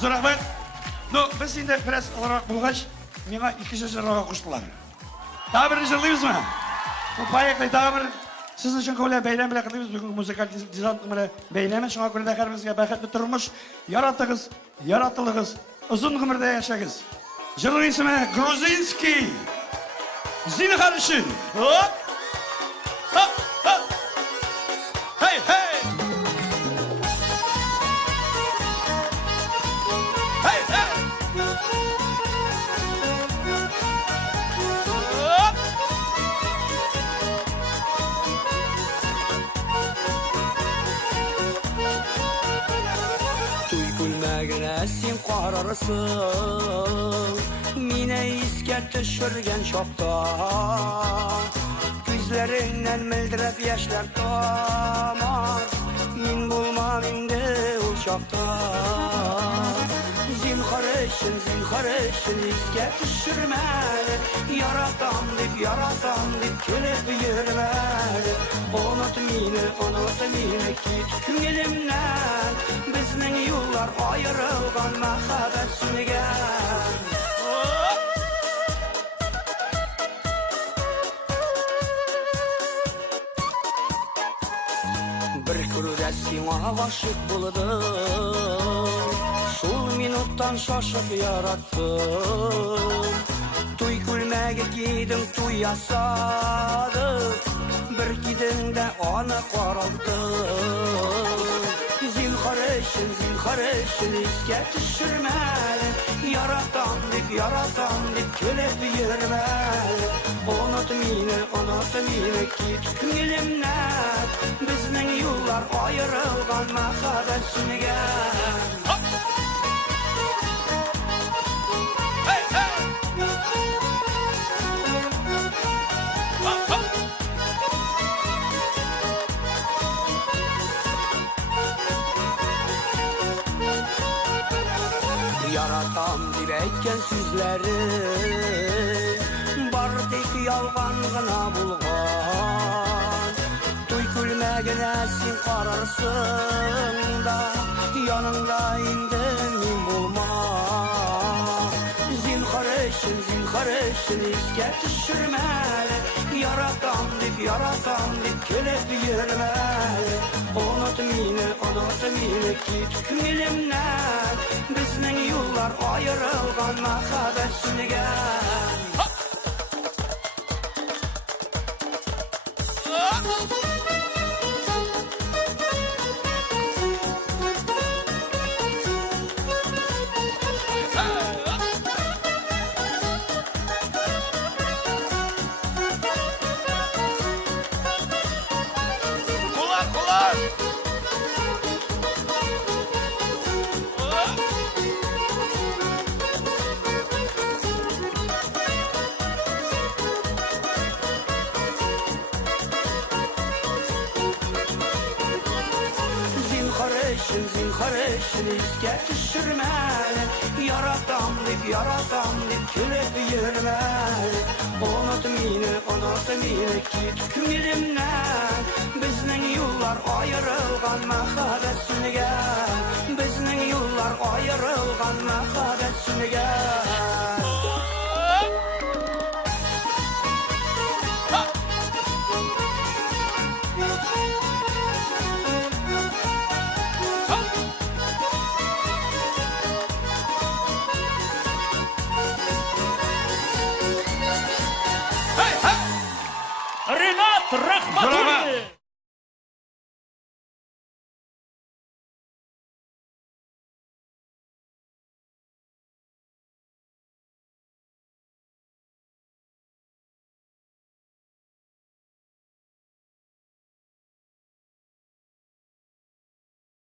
Зурахмет. Ну, біз енді біраз аларақ болғаш, меңа 2 жырға қосылар. Тағы бір жырлаймыз ма? Баяқтай тағы бір сіздің үшін көйле бәйлем біле қылымыз, бүгінгі музыкал дизайнның бәйлемін, шыңа көрді әкәрімізге бәқетті тұрмыш, яратығыз, яратылығыз, ұзын ғымырда яшағыз. Жырлы есімі Грузинский. Зинхар үшін. Оп! Хоп! Хоп! Хей! Хей! Хей! Хей! Оп! Туй күлмәгенә син карарсың, мине искә төшергән чакта. Күзләреңнән мөлдерәп яшьләр тамар, мин булмам инде ул чакта. Зинхар өчен искә төшермә, яратам дип көлеп йөрмә. Онот мине, кит күңелемнән, безнең юллар аерылган мәхәббәт сүнегән. Bir күрүдә сиңа гашык булдым, шул минуттан шашып яраттым. Туй күлмәге кидең, туй ясадым, bir кидең дә аны каралдым. Зинхар өчен искә төшермә, яратам дип көлеп йөрмә. Онот мине, кит күңелемнән, безнең юллар аерылган мәхәббәт сүнегән. Hey, hey! Яратам дип әйткән сүзләре бар тик ялган гына булган. Туй күлмәгенә син карарсың да, яныңда инде мин булмам. Зинхар өчен искә төшермә, яратам дип көлеп йөрмә. Онот мине, кит күңелемнән, безнең юллар аерылган мәхәббәт сүнегән. Зинхар өчен искә төшермә, яратам дип көлеп йөрмә. Онот мине, кит күңелемнән, безнең юллар аерылган мәхәббәт сүнегән. Безнең юллар аерылган мәхәббәт сүнегән. Ринат Рахматуллин.